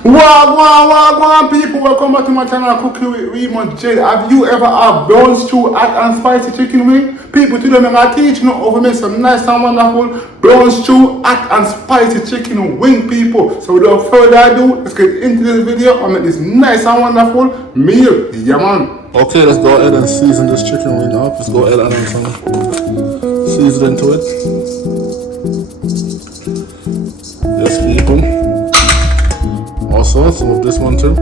Wagwan, people, welcome back to my channel, Cooking with Raymond J. Have you ever had brown stew, hot and spicy chicken wing? People, today I'm going to teach you how to make some nice and wonderful brown stew, hot and spicy chicken wing, people. So without further ado, let's get into this video and make this nice and wonderful meal. Yeah, man. Okay, let's go ahead and season this chicken wing up. Let's go ahead and add some seasoning to it. Yes, people. Also, some of this one too.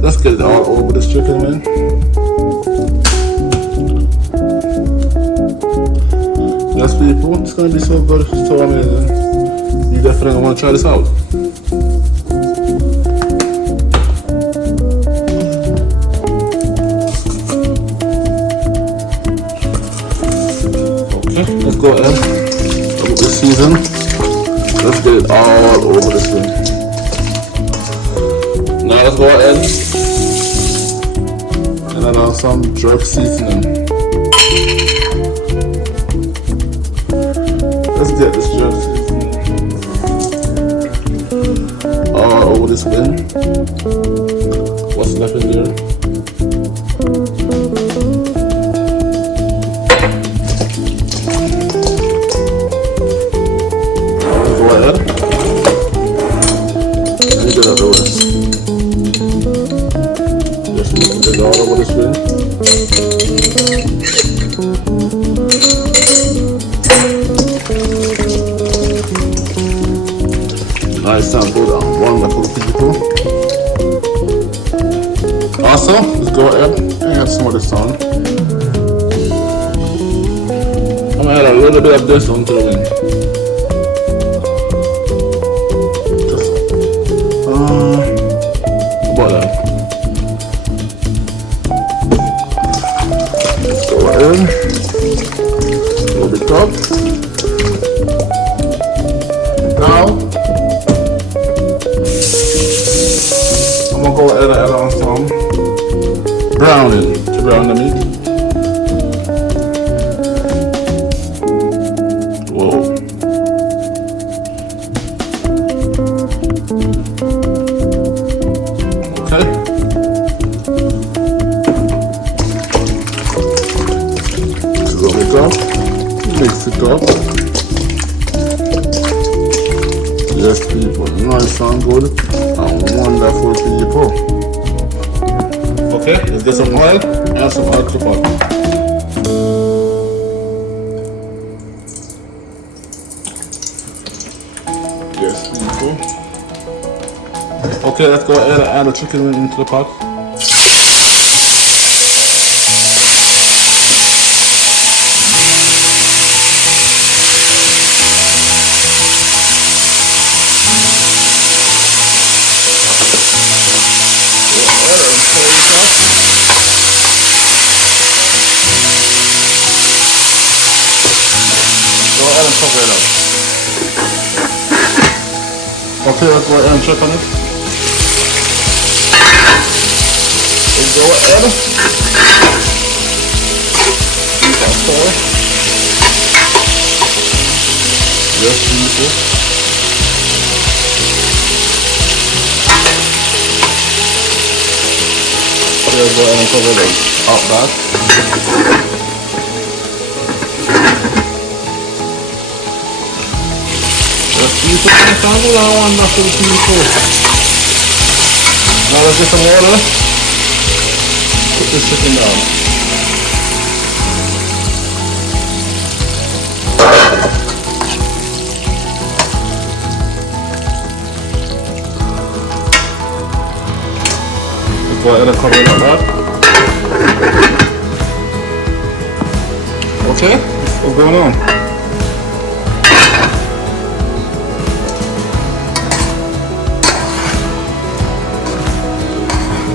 Let's get it all over this chicken, man. Yes, people, it's gonna be so good, so amazing. You definitely want to try this out. Okay, let's go ahead with this season. Let's get it all over this thing. Now let's go ahead and add on some jerk seasoning. Let's get this jerk seasoning all over this thing. What's left in there? All over this thing. Nice and good and wonderful, people. Also, let's go ahead and add some of this on. I'm gonna add a little bit of this onto the wing. About that. A little bit up. Now I'm gonna go ahead and add on some browning to brown the meat. Whoa. Okay. Mix it up. Yes, people, nice and good and wonderful, people. Okay, let's get some oil and some oil to pot. Yes, people. Okay, let's go ahead and add the chicken wing into the pot. Okay, let's go ahead and check on it. Let's go ahead. Yes, people. Okay, let's go ahead and cover it out back. People, sound like wonderful people. Now let's get some water. Put this chicken down. Let's go ahead and cover it like that. Okay, what's going on?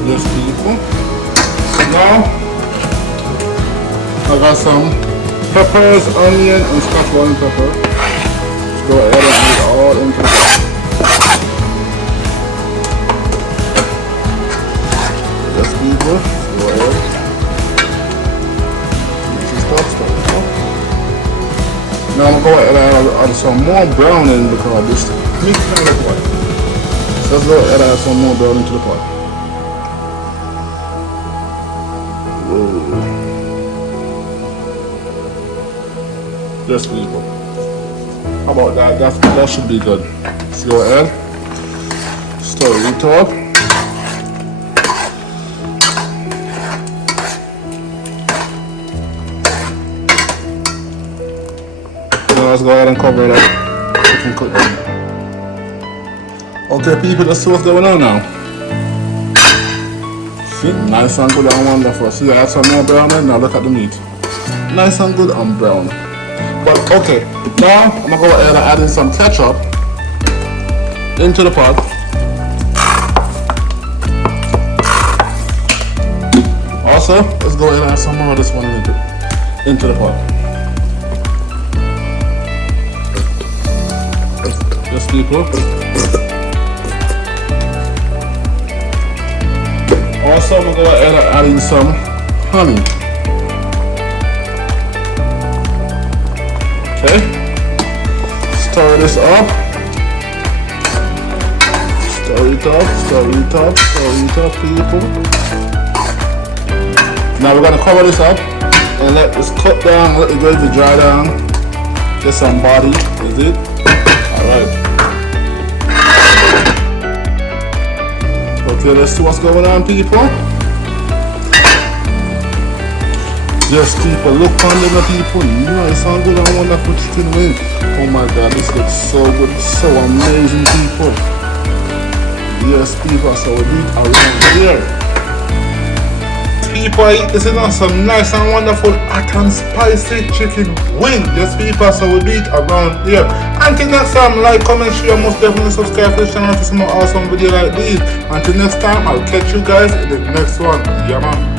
Yes, people. Now I got some peppers, onion, and scotch bonnet pepper. Let's go ahead and add it all into the pot. Yes, people. Go ahead. Mix this stuff. Now I'm going to go ahead and add some more browning because this meat kind of look white. So let's go ahead and add some more browning to the pot. Whoa. Yes, people. How about that? That should be good. Let's go ahead. Stir it up. Now let's go ahead and cover it up. Chicken cook. Okay, people, let's see what's going on now. See, nice and good and wonderful. See, I add some more brown in. Now look at the meat. Nice and good and brown. But okay, now I'm gonna go ahead and add in some ketchup into the pot. Also, let's go ahead and add some more of this one into the pot. Yes, people. Also, I'm gonna go ahead and add in some honey. Okay, stir this up, stir it up, stir it up, stir it up, people. Now we're gonna cover this up and let this cook down, let the gravy dry down, get some body, is it? Alright. Okay, let's see what's going on, people. Yes, people, look on them, people. Nice and good and wonderful chicken wing. Oh my god, this looks so good, so amazing, people. Yes, people, so we do it around here. People, this is not some nice and wonderful hot and spicy chicken wing. Yes, people, so we do it around here. Until next time, like, comment, share, most definitely subscribe to the channel for some more awesome video like these. Until next time, I'll catch you guys in the next one. Yeah, man.